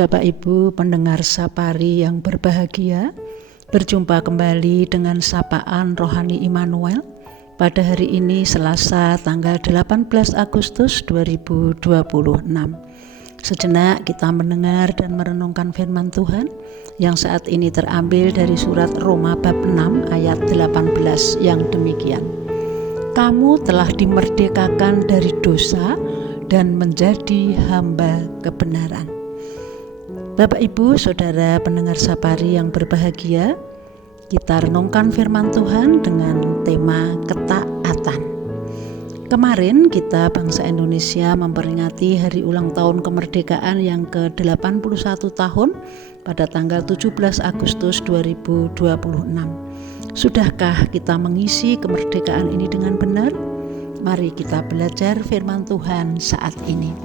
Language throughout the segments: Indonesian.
Bapak Ibu pendengar Sapari yang berbahagia, berjumpa kembali dengan Sapaan Rohani Immanuel pada hari ini Selasa tanggal 18 Agustus 2026. Sejenak kita mendengar dan merenungkan firman Tuhan yang saat ini terambil dari surat Roma bab 6 ayat 18 yang demikian. Kamu telah dimerdekakan dari dosa dan menjadi hamba kebenaran. Bapak Ibu Saudara pendengar Sapari yang berbahagia, kita renungkan firman Tuhan dengan tema ketaatan. Kemarin kita bangsa Indonesia memperingati hari ulang tahun kemerdekaan yang ke-81 tahun pada tanggal 17 Agustus 2026. Sudahkah kita mengisi kemerdekaan ini dengan benar? Mari kita belajar firman Tuhan saat ini.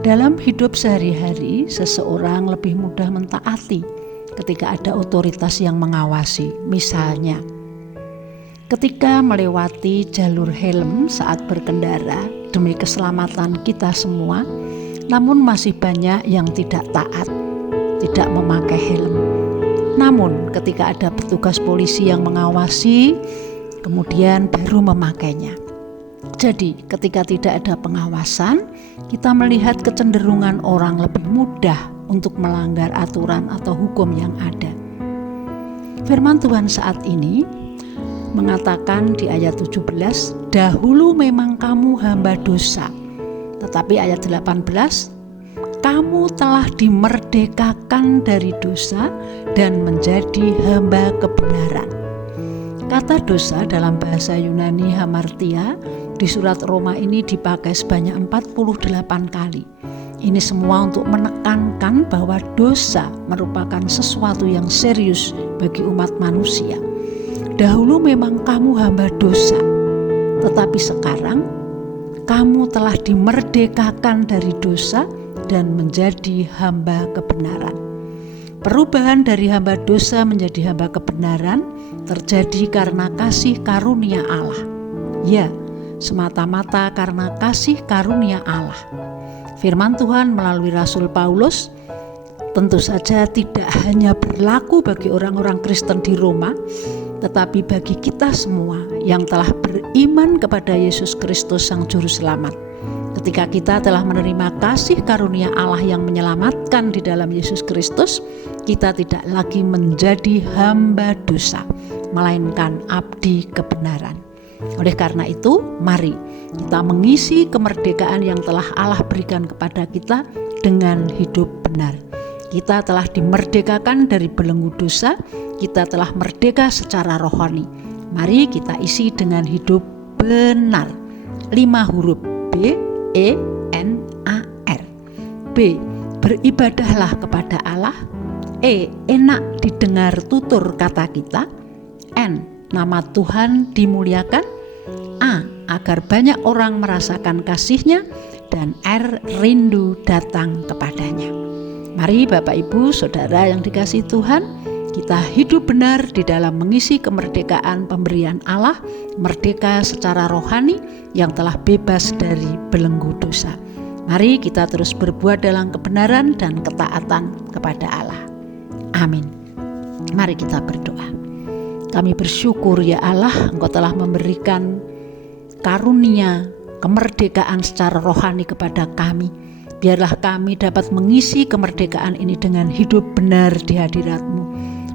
Dalam hidup sehari-hari, seseorang lebih mudah mentaati ketika ada otoritas yang mengawasi. Misalnya, ketika melewati jalur helm saat berkendara demi keselamatan kita semua, namun masih banyak yang tidak taat, tidak memakai helm. Namun ketika ada petugas polisi yang mengawasi, kemudian baru memakainya. Jadi ketika tidak ada pengawasan, kita melihat kecenderungan orang lebih mudah untuk melanggar aturan atau hukum yang ada. Firman Tuhan saat ini mengatakan di ayat 17, dahulu memang kamu hamba dosa, tetapi ayat 18, kamu telah dimerdekakan dari dosa dan menjadi hamba kebenaran. Kata dosa dalam bahasa Yunani hamartia di surat Roma ini dipakai sebanyak 48 kali. Ini semua untuk menekankan bahwa dosa merupakan sesuatu yang serius bagi umat manusia. Dahulu memang kamu hamba dosa, tetapi sekarang kamu telah dimerdekakan dari dosa dan menjadi hamba kebenaran. Perubahan dari hamba dosa menjadi hamba kebenaran terjadi karena kasih karunia Allah. Ya, semata-mata karena kasih karunia Allah. Firman Tuhan melalui Rasul Paulus tentu saja tidak hanya berlaku bagi orang-orang Kristen di Roma, tetapi bagi kita semua yang telah beriman kepada Yesus Kristus Sang Juru Selamat. Ketika kita telah menerima kasih karunia Allah yang menyelamatkan di dalam Yesus Kristus, kita tidak lagi menjadi hamba dosa, melainkan abdi kebenaran. Oleh karena itu, mari kita mengisi kemerdekaan yang telah Allah berikan kepada kita dengan hidup benar. Kita telah dimerdekakan dari belenggu dosa, kita telah merdeka secara rohani. Mari kita isi dengan hidup benar. 5 huruf B, E, N, A, R. B, beribadahlah kepada Allah. E, enak didengar tutur kata kita. N, nama Tuhan dimuliakan. A, agar banyak orang merasakan kasih-Nya. Dan R, rindu datang kepadanya. Mari Bapak Ibu Saudara yang dikasihi Tuhan, kita hidup benar di dalam mengisi kemerdekaan pemberian Allah, merdeka secara rohani yang telah bebas dari belenggu dosa. Mari kita terus berbuat dalam kebenaran dan ketaatan kepada Allah. Amin. Mari kita berdoa. Kami bersyukur ya Allah, Engkau telah memberikan karunia kemerdekaan secara rohani kepada kami. Biarlah kami dapat mengisi kemerdekaan ini dengan hidup benar di hadirat-Mu.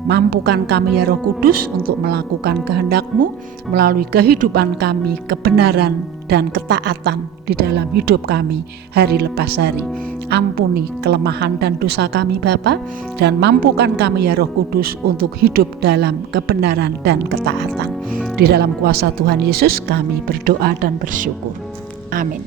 Mampukan kami ya Roh Kudus untuk melakukan kehendak-Mu melalui kehidupan kami, kebenaran dan ketaatan di dalam hidup kami hari lepas hari. Ampuni kelemahan dan dosa kami Bapa, dan mampukan kami ya Roh Kudus untuk hidup dalam kebenaran dan ketaatan. Di dalam kuasa Tuhan Yesus kami berdoa dan bersyukur. Amin.